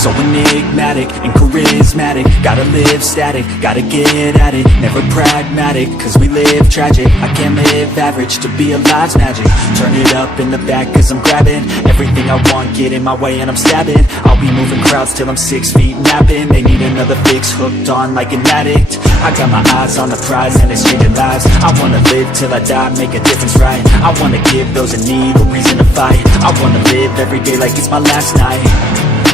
So enigmatic and charismatic, gotta live static, gotta get at it, never pragmatic, cause we live tragic. I can't live average, to be alive's magic. Turn it up in the back cause I'm grabbing everything I want, get in my way and I'm stabbing. I'll be moving crowds till I'm 6 feet napping. They need another fix, hooked on like an addict. I got my eyes on the prize and it's changing lives. I wanna live till I die, make a difference, right? I wanna give those in need a reason to fight. I wanna live every day like it's my last night.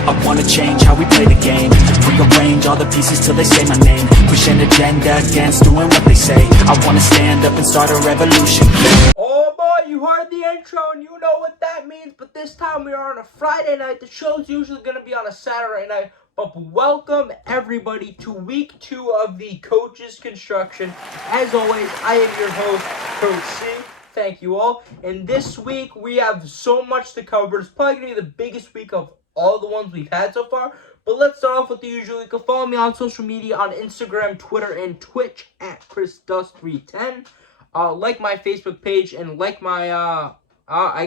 I wanna change how we play the game, rearrange all the pieces till they say my name, push an agenda against doing what they say. I wanna stand up and start a revolution. Oh boy, you heard the intro and you know what that means, but this time we are on a Friday night. The show's usually going to be on a Saturday night, but welcome everybody to week 2 of the Coach's Construction. As always, I am your host, Coach C. Thank you all. And this week we have so much to cover. It's probably going to be the biggest week of all the ones we've had so far. But let's start off with the usual. You can follow me on social media on Instagram, Twitter, and Twitch at ChrisDust310. Like my Facebook page and like my,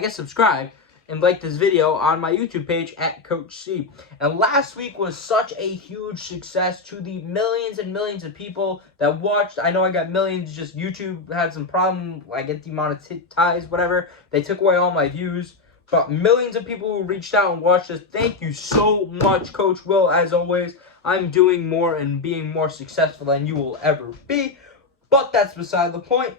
subscribe and like this video on my YouTube page at Coach C. And last week was such a huge success to the millions and millions of people that watched. I know I got millions, just YouTube had some problem. I get demonetized, whatever. They took away all my views. But millions of people who reached out and watched this. Thank you so much, Coach Will. As always, I'm doing more and being more successful than you will ever be. But that's beside the point.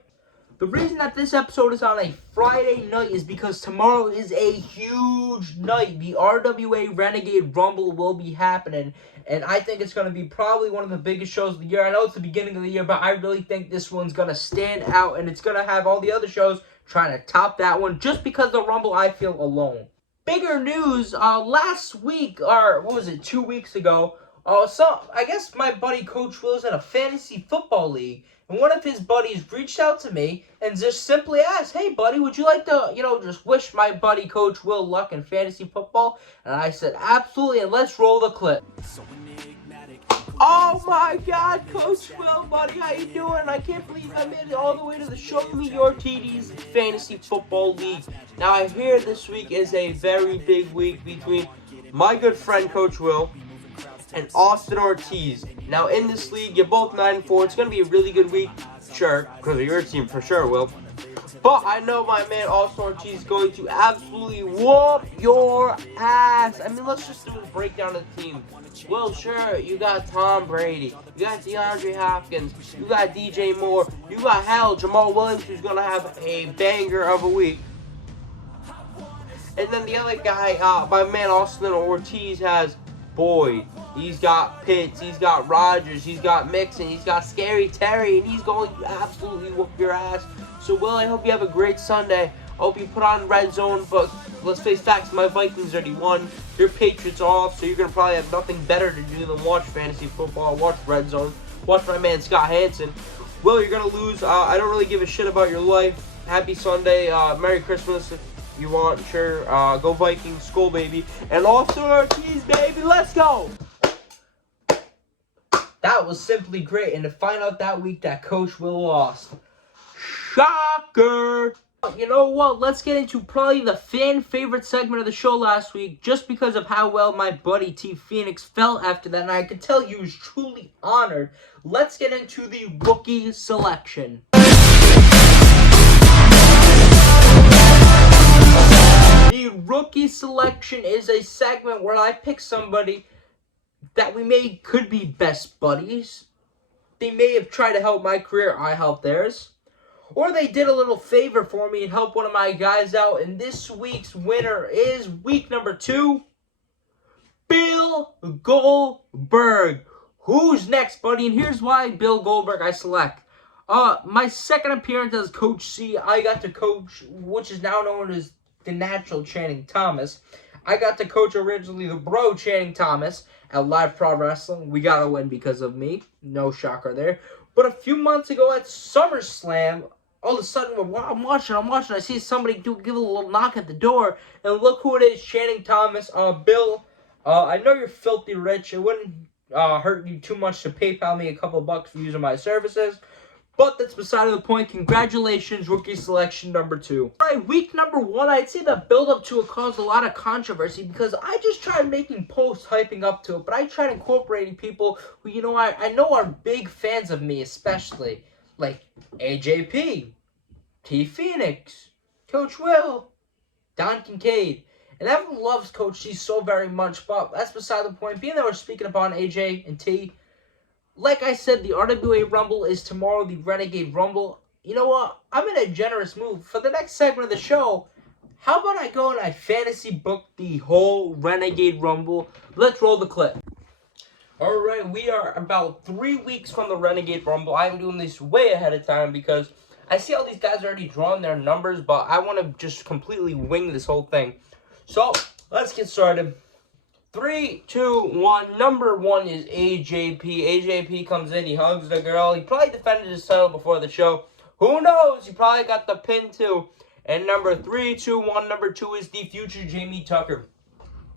The reason that this episode is on a Friday night is because tomorrow is a huge night. The RWA Renegade Rumble will be happening. And I think it's going to be probably one of the biggest shows of the year. I know it's the beginning of the year, but I really think this one's going to stand out. And it's going to have all the other shows trying to top that one. Just because the Rumble, I feel alone. Bigger news, last week, or what was it, 2 weeks ago. I guess my buddy Coach Will's in a fantasy football league. And one of his buddies reached out to me and just simply asked, hey, buddy, would you like to, just wish my buddy Coach Will luck in fantasy football? And I said, absolutely, and let's roll the clip. Oh, my God, Coach Will, buddy, how you doing? I can't believe I made it all the way to the Show Me Your TD's Fantasy Football League. Now, I hear this week is a very big week between my good friend, Coach Will, and Austin Ortiz. Now, in this league, you're both 9-4. It's going to be a really good week, sure, because of your team for sure, Will. But I know my man Austin Ortiz is going to absolutely whoop your ass. I mean, let's just do a breakdown of the team. Well, sure, you got Tom Brady, you got DeAndre Hopkins, you got DJ Moore, you got Jamal Williams, who's going to have a banger of a week. And then the other guy, my man Austin Ortiz has Boyd. He's got Pitts, he's got Rodgers, he's got Mixon, he's got Scary Terry, and he's going to absolutely whoop your ass. So, Will, I hope you have a great Sunday. I hope you put on Red Zone, but let's face facts, my Vikings already won. Your Patriots are off, so you're going to probably have nothing better to do than watch fantasy football, watch Red Zone, watch my man Scott Hansen. Will, you're going to lose. I don't really give a shit about your life. Happy Sunday. Merry Christmas if you want. Sure. Go Vikings. Skull, baby. And Austin Ortiz, baby. Let's go. That was simply great. And to find out that week that Coach Will lost. Shocker! You know what? Let's get into probably the fan favorite segment of the show last week, just because of how well my buddy T Phoenix felt after that, and I could tell he was truly honored. Let's get into the rookie selection. The rookie selection is a segment where I pick somebody that could be best buddies. They may have tried to help my career, I helped theirs. Or they did a little favor for me and helped one of my guys out. And this week's winner is week number 2, Bill Goldberg. Who's next, buddy? And here's why Bill Goldberg I select. My second appearance as Coach C, I got to coach, which is now known as the natural Channing Thomas. I got to coach originally the bro Channing Thomas at Live Pro Wrestling. We got to win because of me. No shocker there. But a few months ago at SummerSlam, all of a sudden, I'm watching, I see somebody give a little knock at the door, and look who it is, Channing Thomas. Bill, I know you're filthy rich. It wouldn't hurt you too much to PayPal me a couple bucks for using my services, But that's beside the point. Congratulations, rookie selection number 2. All right, week number 1, I'd say the build-up to it caused a lot of controversy because I just tried making posts hyping up to it, but I tried incorporating people who, you know, I know are big fans of me, especially, like AJP, T Phoenix, Coach Will, Don Kincaid. And everyone loves Coach T so very much, but that's beside the point. Being that we're speaking upon AJ and T, like I said, the RWA Rumble is tomorrow, the Renegade Rumble. You know what? I'm in a generous move. For the next segment of the show, how about I go and I fantasy book the whole Renegade Rumble? Let's roll the clip. Alright, we are about 3 weeks from the Renegade Rumble. I'm doing this way ahead of time because I see all these guys already drawn their numbers, but I want to just completely wing this whole thing. So, let's get started. 3, 2, 1. Number 1 is AJP. AJP comes in, he hugs the girl. He probably defended his title before the show. Who knows? He probably got the pin too. And number 3, 2, 1. Number 2 is the future Jamie Tucker.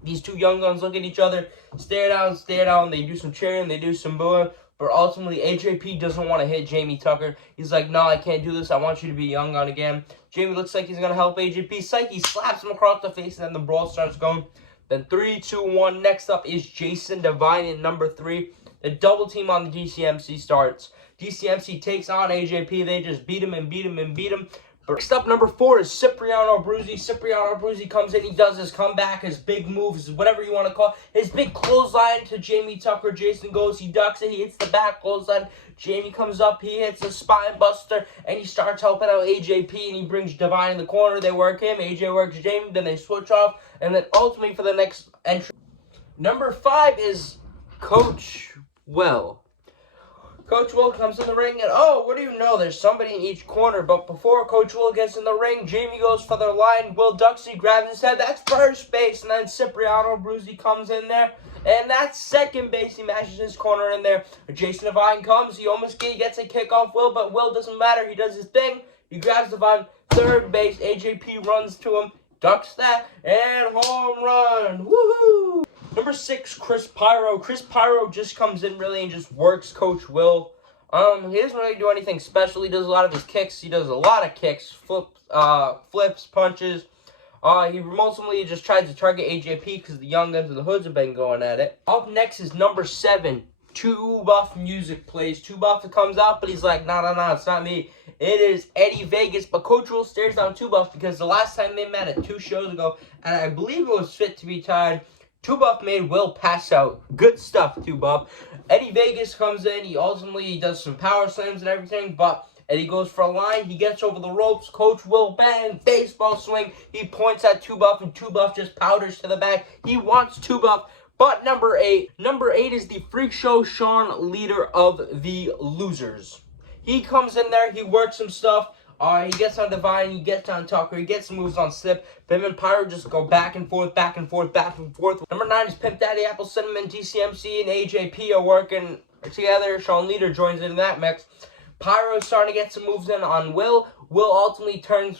These two young guns look at each other, stare down. They do some cheering, they do some booing. But ultimately, AJP doesn't want to hit Jamie Tucker. He's like, no, I can't do this. I want you to be young gun again. Jamie looks like he's going to help AJP. Psyche slaps him across the face, and then the brawl starts going. Then 3, 2, 1. Next up is Jason Devine in number 3. The double team on the DCMC starts. DCMC takes on AJP. They just beat him. Next up, number 4 is Cipriano Abruzzi. Cipriano Abruzzi comes in. He does his comeback, his big moves, whatever you want to call it. His big clothesline to Jamie Tucker. Jason goes, he ducks it. He hits the back clothesline. Jamie comes up. He hits a spine buster. And he starts helping out AJP. And he brings Devine in the corner. They work him. AJ works Jamie. Then they switch off. And then ultimately for the next entry. Number 5 is Coach Will. Coach Will comes in the ring and, oh, what do you know? There's somebody in each corner. But before Coach Will gets in the ring, Jamie goes for their line. Will Duxie grabs his head. That's first base. And then Cipriano Abruzzi comes in there. And that's second base. He mashes his corner in there. Jason Devine comes. He almost gets a kick off Will, but Will doesn't matter. He does his thing. He grabs Devine. Third base. AJP runs to him. Ducks that. And home run. Woohoo! Number 6, Chris Pyro. Chris Pyro just comes in really and just works Coach Will. He doesn't really do anything special. He does a lot of his kicks. He does a lot of kicks, flips, punches. He mostly just tries to target AJP because the Young Guns and the Hoods have been going at it. Up next is number 7. Two Buff music plays. Two Buff comes out, but he's like, no, it's not me. It is Eddie Vegas. But Coach Will stares down Two Buff because the last time they met at 2 shows ago, and I believe it was Fit to be Tied, Two Buff made Will pass out. Good stuff, Two Buff. Eddie Vegas comes in. He ultimately does some power slams and everything, but Eddie goes for a line. He gets over the ropes. Coach Will, bang, baseball swing. He points at Two Buff, and Two Buff just powders to the back. He wants Two Buff. But number 8 is the Freak Show Sean, leader of the Losers. He comes in there. He works some stuff. He gets on Devine, he gets on Tucker, he gets moves on Slip. Him and Pyro just go back and forth. Number 9 is Pimp Daddy, Apple Cinnamon, DCMC, and AJP are working together. Sean Leader joins in that mix. Pyro is starting to get some moves in on Will. Will ultimately turns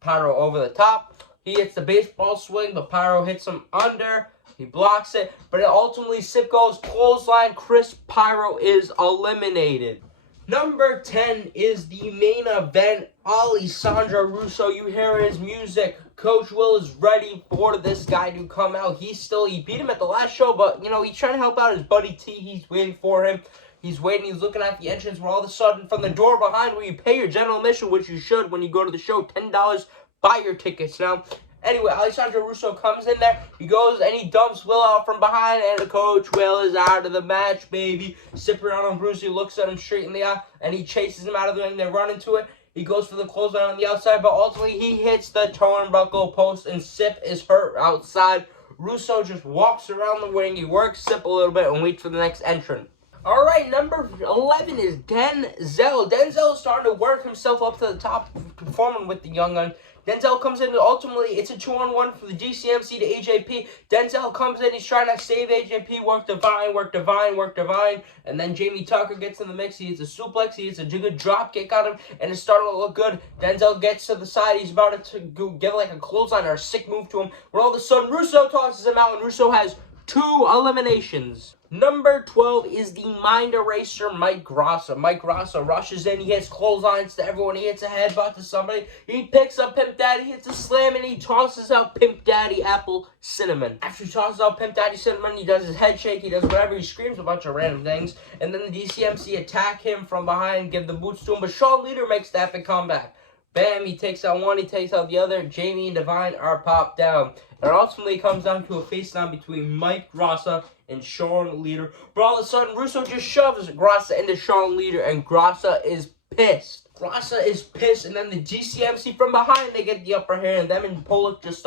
Pyro over the top. He hits the baseball swing, but Pyro hits him under. He blocks it, but ultimately Sip goes clothesline. Chris Pyro is eliminated. Number 10 is the main event, Alessandro Russo. You hear his music. Coach Will is ready for this guy to come out. He beat him at the last show, but, you know, he's trying to help out his buddy T. He's waiting for him. He's waiting. He's looking at the entrance where all of a sudden from the door behind where you pay your general admission, which you should when you go to the show, $10, buy your tickets now. Anyway, Alessandro Russo comes in there. He goes and he dumps Will out from behind. And Coach Will is out of the match, baby. Cipriano Abruzzi looks at him straight in the eye. And he chases him out of the ring. They run into it. He goes for the clothesline on the outside. But ultimately, he hits the turnbuckle post. And Sip is hurt outside. Russo just walks around the ring. He works Sip a little bit and waits for the next entrant. Alright, number 11 is Denzel. Denzel is starting to work himself up to the top, performing with the Young Gun. Denzel comes in, and ultimately, it's a 2-on-1 for the DCMC to AJP. Denzel comes in, he's trying to save AJP, work Devine, and then Jamie Tucker gets in the mix. He hits a suplex, he hits a good drop kick on him, and it's starting to look good. Denzel gets to the side, he's about to go give like a clothesline or a sick move to him, when all of a sudden, Russo tosses him out, and Russo has 2 eliminations. Number 12 is the mind eraser, Mike Grassa. Mike Grassa rushes in, he hits clotheslines to everyone, he hits a headbutt to somebody, he picks up Pimp Daddy, hits a slam, and he tosses out Pimp Daddy Apple Cinnamon. After he tosses out Pimp Daddy Cinnamon, he does his head shake, he does whatever, he screams a bunch of random things, and then the DCMC attack him from behind, give the boots to him, but Shawn Leader makes the epic comeback. Bam, he takes out one, he takes out the other. Jamie and Divine are popped down. And ultimately it comes down to a face-down between Mike Grassa and Shawn Leader. But all of a sudden, Russo just shoves Grassa into Shawn Leader, and Grassa is pissed. Grassa is pissed, and then the GCMC from behind, they get the upper hand. Them and Pollock just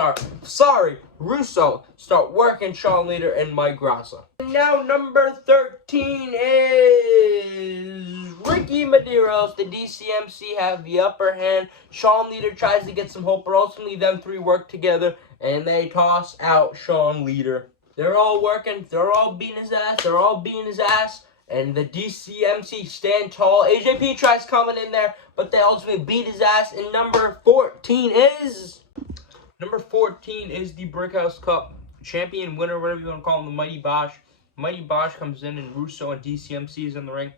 Russo start working Shawn Leader and Mike Grassa. And now number 13 is Ricky Medeiros. The DCMC have the upper hand. Shawn Leader tries to get some hope, but ultimately them three work together, and they toss out Shawn Leader. They're all working, they're all beating his ass, and the DCMC stand tall. AJP tries coming in there, but they ultimately beat his ass. And number 14 is the Brickhouse Cup champion, winner, whatever you want to call him, the Mighty Bosch. Mighty Bosch comes in, and Russo and DCMC is in the ring,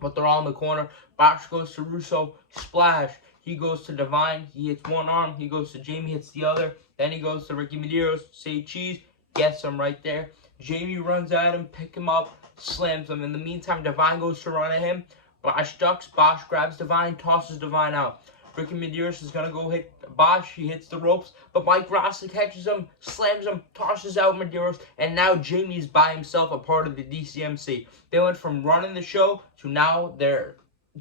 but they're all in the corner. Bosch goes to Russo, splash. He goes to Divine, he hits one arm. He goes to Jamie, hits the other. Then he goes to Ricky Medeiros, say cheese, gets him right there. Jamie runs at him, pick him up, slams him. In the meantime, Divine goes to run at him. Bosch ducks, Bosch grabs Divine, tosses Divine out. Ricky Medeiros is going to go hit Bosch. He hits the ropes, but Mike Grassa catches him, slams him, tosses out Medeiros, and now Jamie's by himself, a part of the DCMC. They went from running the show to now they're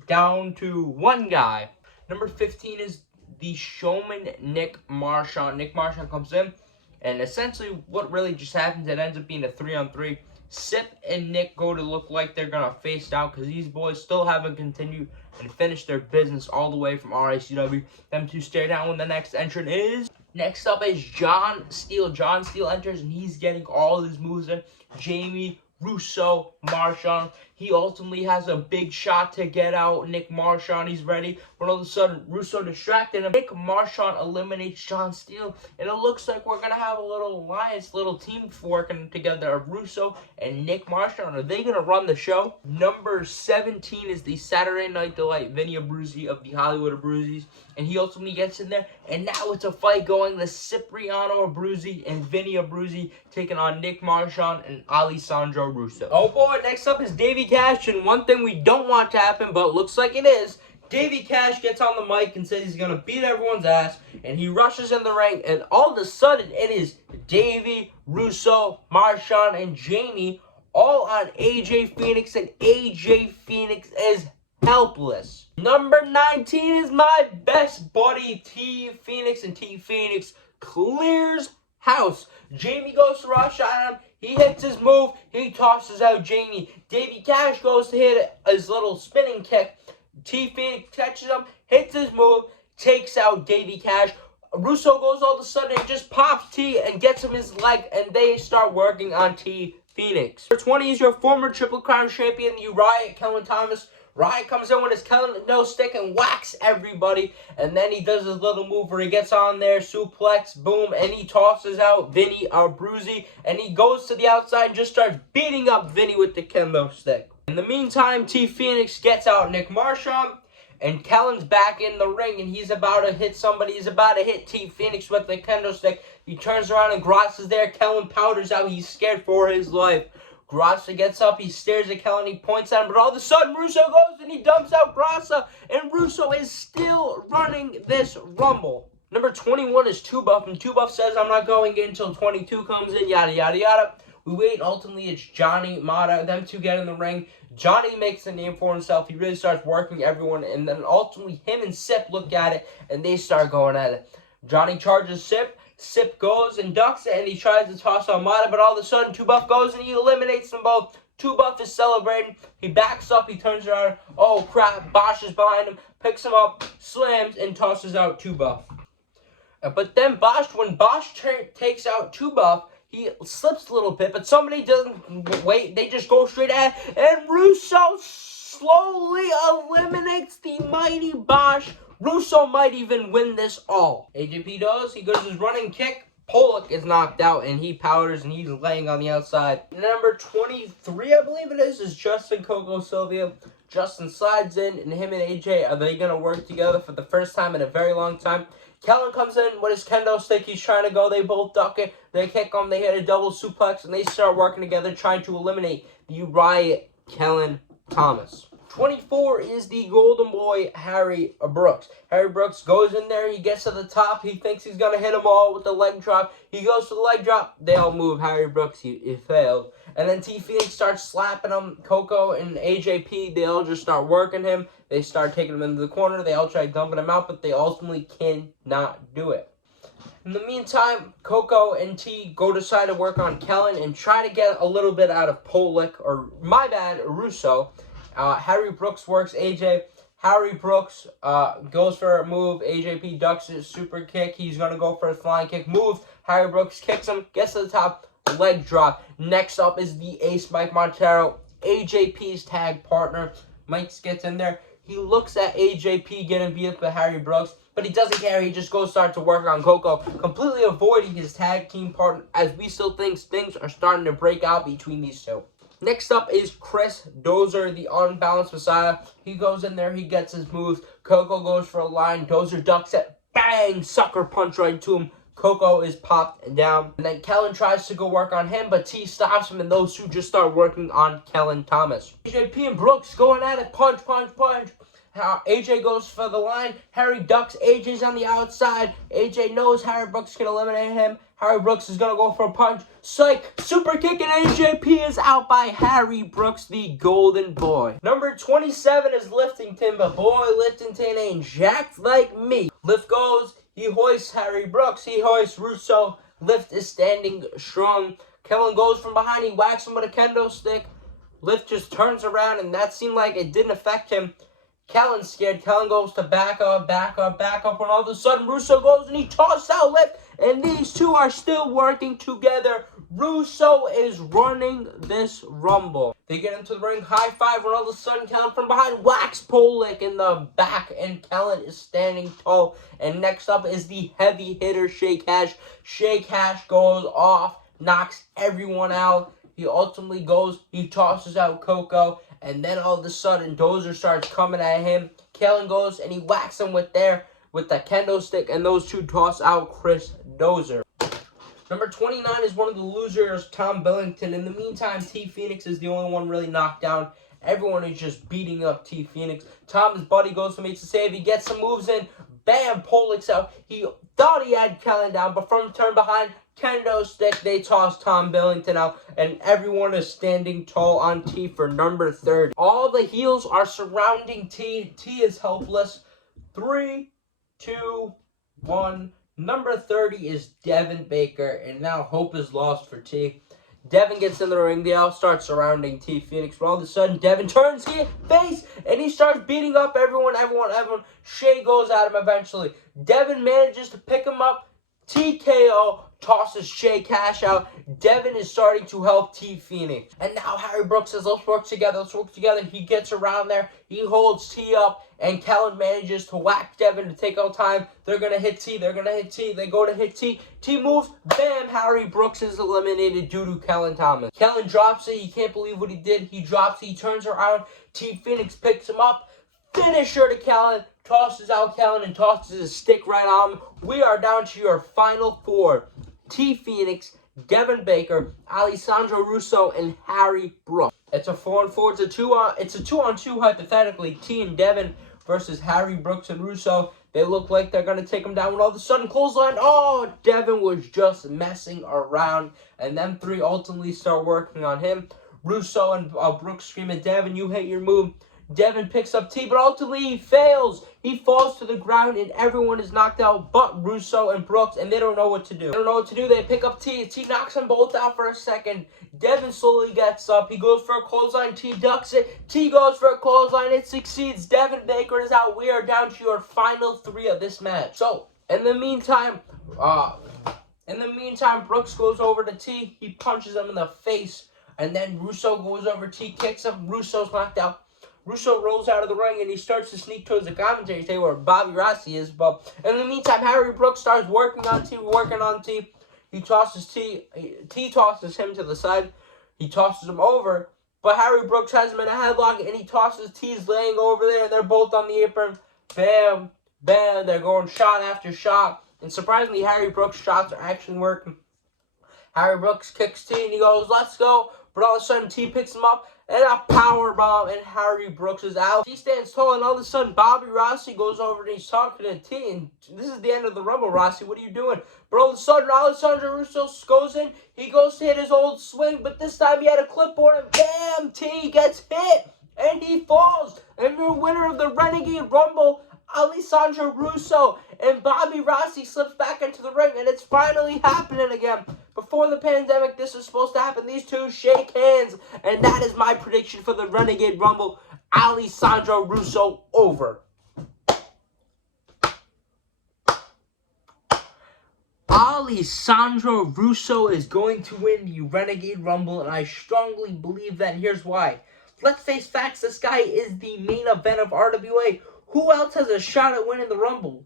down to one guy. Number 15 is the showman, Nick Marchand. Nick Marchand comes in, and essentially what really just happens, it ends up being a 3-on-3. Sip and Nick go to look like they're going to face out because these boys still haven't continued and finished their business all the way from RICW. Them two stare down when the next entrant is. Next up is John Steele. John Steele enters, and he's getting all his moves in. Jamie, Russo, Marchand. He ultimately has a big shot to get out Nick Marchand. He's ready. But all of a sudden, Russo distracted him. Nick Marchand eliminates John Steele. And it looks like we're going to have a little alliance, little team working together of Russo and Nick Marchand. Are they going to run the show? Number 17 is the Saturday Night Delight, Vinny Abruzzi of the Hollywood Abruzzis. And he ultimately gets in there. And now it's a fight going. The Cipriano Abruzzi and Vinny Abruzzi taking on Nick Marchand and Alessandro Russo. Oh boy, next up is Davey Cash, and one thing we don't want to happen, but looks like it is, Davey Cash gets on the mic and says he's going to beat everyone's ass, and he rushes in the ring, and all of a sudden, it is Davey, Russo, Marchand, and Jamie all on AJ Phoenix, and AJ Phoenix is helpless. Number 19 is my best buddy, T Phoenix, and T Phoenix clears house. Jamie goes to rush at him. He hits his move. He tosses out Jamie. Davey Cash goes to hit his little spinning kick. T Phoenix catches him, hits his move, takes out Davey Cash. Russo goes all of a sudden and just pops T and gets him his leg, and they start working on T Phoenix. Number 20 is your former Triple Crown champion, the Riot, Kellen Thomas. Riot comes in with his no stick and whacks everybody. And then he does his little move where he gets on there, suplex, boom, and he tosses out Vinny Abruzzi. And he goes to the outside and just starts beating up Vinny with the kendo stick. In the meantime, T Phoenix gets out Nick Marchand. And Kellen's back in the ring, and he's about to hit somebody. He's about to hit T Phoenix with the kendo stick. He turns around and Gross is there. Kellen powders out. He's scared for his life. Grassa gets up, he stares at Kellen, he points at him, but all of a sudden Russo goes and he dumps out Grassa, and Russo is still running this Rumble. Number 21 is 2Buff, and 2Buff says, I'm not going in until 22 comes in, yada, yada, yada. We wait, ultimately it's Johnny, Mata, them two get in the ring. Johnny makes a name for himself, he really starts working everyone, and then ultimately him and Sip look at it, and they start going at it. Johnny charges Sip. Sip goes and ducks it, and he tries to toss on Mata, but all of a sudden 2Buff goes and he eliminates them both. 2Buff is celebrating. He backs up, he turns around. Oh crap, Bosch is behind him, picks him up, slams, and tosses out 2Buff. But then when Bosch takes out 2Buff, he slips a little bit, but somebody doesn't wait. They just go straight at it, and Russo slowly eliminates the mighty Bosch. Russo might even win this all. AJP does. He goes his running kick. Pollock is knocked out, and he powders, and he's laying on the outside. Number 23, I believe it is Justin Coco Sylvia. Justin slides in, and him and AJ, are they going to work together for the first time in a very long time? Kellen comes in with his kendo stick. He's trying to go. They both duck it. They kick him. They hit a double suplex, and they start working together, trying to eliminate the Riot Kellen Thomas. 24 is the Golden Boy, Harry Brooks. Harry Brooks goes in there. He gets to the top. He thinks he's going to hit them all with the leg drop. He goes for the leg drop. They all move. Harry Brooks, he failed. And then T Phoenix starts slapping him. Coco and AJP, they all just start working him. They start taking him into the corner. They all try dumping him out, but they ultimately cannot do it. In the meantime, Coco and T go decide to work on Kellen and try to get a little bit out of Pollock, or my bad, Russo. Harry Brooks works AJ. Harry Brooks goes for a move. AJP ducks his super kick. He's going to go for a flying kick. Moves. Harry Brooks kicks him. Gets to the top. Leg drop. Next up is the Ace Mike Montero, AJP's tag partner. Mike gets in there. He looks at AJP getting beat up by Harry Brooks, but he doesn't care. He just goes start to work on Coco, completely avoiding his tag team partner, as we still think things are starting to break out between these two. Next up is Chris Dozer, the Unbalanced Messiah. He goes in there. He gets his moves. Coco goes for a line. Dozer ducks it. Bang! Sucker punch right to him. Coco is popped down. And then Kellen tries to go work on him, but T stops him, and those two just start working on Kellen Thomas. AJP and Brooks going at it. Punch, punch, punch. AJ goes for the line. Harry ducks. AJ's on the outside. AJ knows Harry Brooks can eliminate him. Harry Brooks is going to go for a punch. Psych. Super kick, and AJP is out by Harry Brooks, the Golden Boy. Number 27 is Liftington, but boy, Liftington ain't jacked like me. Lift goes. He hoists Harry Brooks. He hoists Russo. Lift is standing strong. Kellen goes from behind. He whacks him with a kendo stick. Lift just turns around, and that seemed like it didn't affect him. Kellen's scared. Kellen goes to back up, back up, back up. When all of a sudden, Russo goes and he tosses out Lift. And these two are still working together. Russo is running this Rumble. They get into the ring, high five, when all of a sudden Kellen from behind whacks Pollock in the back, and Kellen is standing tall. And next up is the heavy hitter, Shake Hash. Shake Hash goes off, knocks everyone out. He ultimately goes, he tosses out Coco, and then all of a sudden Dozer starts coming at him. Kellen goes and he whacks him with the kendo stick, and those two toss out Chris Dozer. Number 29 is one of the losers, Tom Billington. In the meantime, T Phoenix is the only one really knocked down. Everyone is just beating up T Phoenix. Tom's buddy goes for makes a save. He gets some moves in. Bam, Pollock's out. He thought he had Kellen down, but from turn behind, kendo stick, they toss Tom Billington out, and everyone is standing tall on T for number 30. All the heels are surrounding T. T is helpless. 3, 2, 1. Number 30 is Devin Baker, and now hope is lost for T. Devin gets in the ring. They all start surrounding T Phoenix, but all of a sudden, Devin turns his face, and he starts beating up everyone. Shay goes at him eventually. Devin manages to pick him up. TKO, tosses Shay Cash out. Devin is starting to help T Phoenix. And now Harry Brooks says, let's work together, He gets around there. He holds T up, and Kellen manages to whack Devin to take out time. They're going to hit T. They go to hit T. T moves. Bam! Harry Brooks is eliminated due to Kellen Thomas. Kellen drops it. He can't believe what he did. He drops it. He turns around. T Phoenix picks him up. Finisher to Kellen. Tosses out Kellen and tosses his stick right on him. We are down to your final 4. T Phoenix, Devin Baker, Alessandro Russo, and Harry Brooks. It's a 4-on-4. It's a 2-on-2 hypothetically. T and Devin versus Harry Brooks and Russo. They look like they're going to take him down when all of a sudden clothesline. Oh, Devin was just messing around. And them 3 ultimately start working on him. Russo and Brooks screaming, Devin, you hit your move. Devin picks up T, but ultimately he fails. He falls to the ground, and everyone is knocked out but Russo and Brooks, and they don't know what to do. They pick up T. T knocks them both out for a second. Devin slowly gets up. He goes for a clothesline. T ducks it. T goes for a clothesline. It succeeds. Devin Baker is out. We are down to your final 3 of this match. So, in the meantime, Brooks goes over to T. He punches him in the face, and then Russo goes over. T kicks him. Russo's knocked out. Russo rolls out of the ring, and he starts to sneak towards the commentary table where Bobby Rossi is. But in the meantime, Harry Brooks starts working on T. He tosses T tosses him to the side. He tosses him over. But Harry Brooks has him in a headlock, and he tosses T's laying over there, and they're both on the apron. Bam, bam, they're going shot after shot. And surprisingly, Harry Brooks' shots are actually working. Harry Brooks kicks T, and he goes, let's go. But all of a sudden, T picks him up, and a power bomb, and Harry Brooks is out. T stands tall, and all of a sudden, Bobby Rossi goes over and he's talking to T, and this is the end of the Rumble, Rossi. What are you doing? But all of a sudden, Alessandro Russo goes in. He goes to hit his old swing, but this time he had a clipboard, and bam, T gets hit, and he falls. And your winner of the Renegade Rumble, Alessandro Russo, and Bobby Rossi slips back into the ring, and it's finally happening again. Before the pandemic, this was supposed to happen. These two shake hands, and that is my prediction for the Renegade Rumble. Alessandro Russo over. Alessandro Russo is going to win the Renegade Rumble, and I strongly believe that. Here's why. Let's face facts, this guy is the main event of RWA. Who else has a shot at winning the Rumble?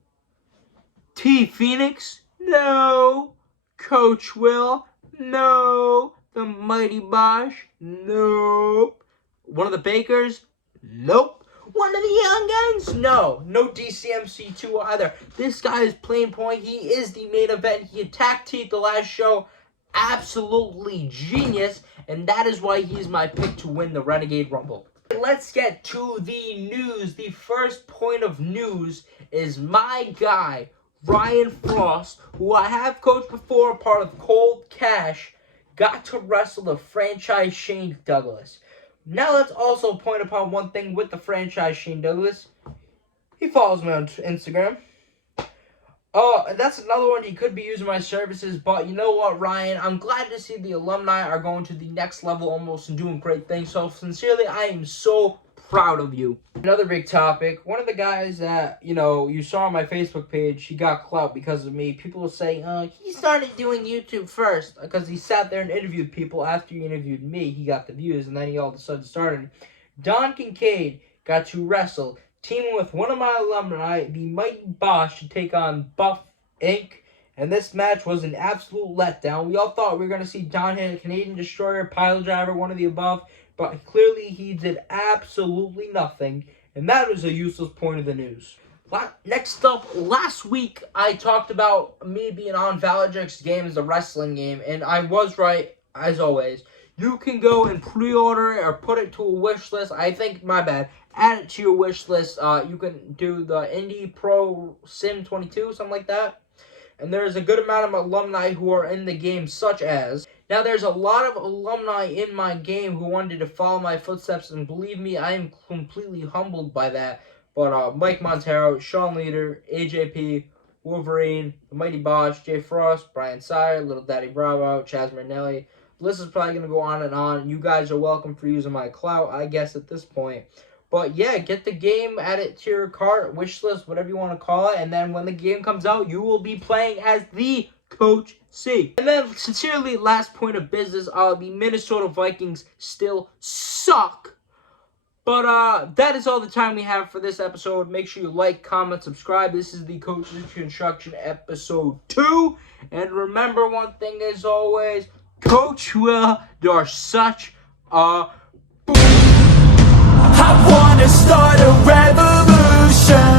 T. Phoenix? No. Coach Will? No. The Mighty Bosch? Nope. One of the Bakers? Nope. One of the Young Guns? No. No DCMC2 either. This guy is plain point. He is the main event. He attacked T at the last show. Absolutely genius. And that is why he's my pick to win the Renegade Rumble. Let's get to the news. The first point of news is my guy, Ryan Frost, who I have coached before, part of Cold Cash, got to wrestle the franchise Shane Douglas. Now let's also point upon one thing with the franchise Shane Douglas. He follows me on Instagram. And that's another one. He could be using my services, but you know what, Ryan? I'm glad to see the alumni are going to the next level almost and doing great things. So sincerely, I am so proud of you. Another big topic. One of the guys that, you saw on my Facebook page, he got clout because of me. People will say, he started doing YouTube first because he sat there and interviewed people. After he interviewed me, he got the views, and then he all of a sudden started. Don Kincaid got to wrestle, teaming with one of my alumni, the Mighty Bosch, to take on Buff Inc. And this match was an absolute letdown. We all thought we were going to see Don hit a Canadian Destroyer, Pile Driver, one of the above. But clearly he did absolutely nothing. And that was a useless point of the news. Next up, last week I talked about me being on Valorjex's game as a wrestling game. And I was right, as always. You can go and pre-order it or put it to a wish list. I think, my bad, add it to your wish list. You can do the Indie Pro Sim 22, something like that. And there's a good amount of alumni who are in the game, such as... Now, there's a lot of alumni in my game who wanted to follow my footsteps, and believe me, I am completely humbled by that. But Mike Montero, Sean Leader, AJP, Wolverine, The Mighty Bosch, Jay Frost, Brian Sire, Little Daddy Bravo, Chaz Marinelli. The list is probably going to go on and on. You guys are welcome for using my clout, I guess, at this point. But yeah, get the game, add it to your cart, wish list, whatever you want to call it. And then when the game comes out, you will be playing as the Coach C. And then, sincerely, last point of business, the Minnesota Vikings still suck. But that is all the time we have for this episode. Make sure you like, comment, subscribe. This is the Coach's Construction episode 2. And remember one thing as always, Coach Will, you're such a... I wanna start a revolution.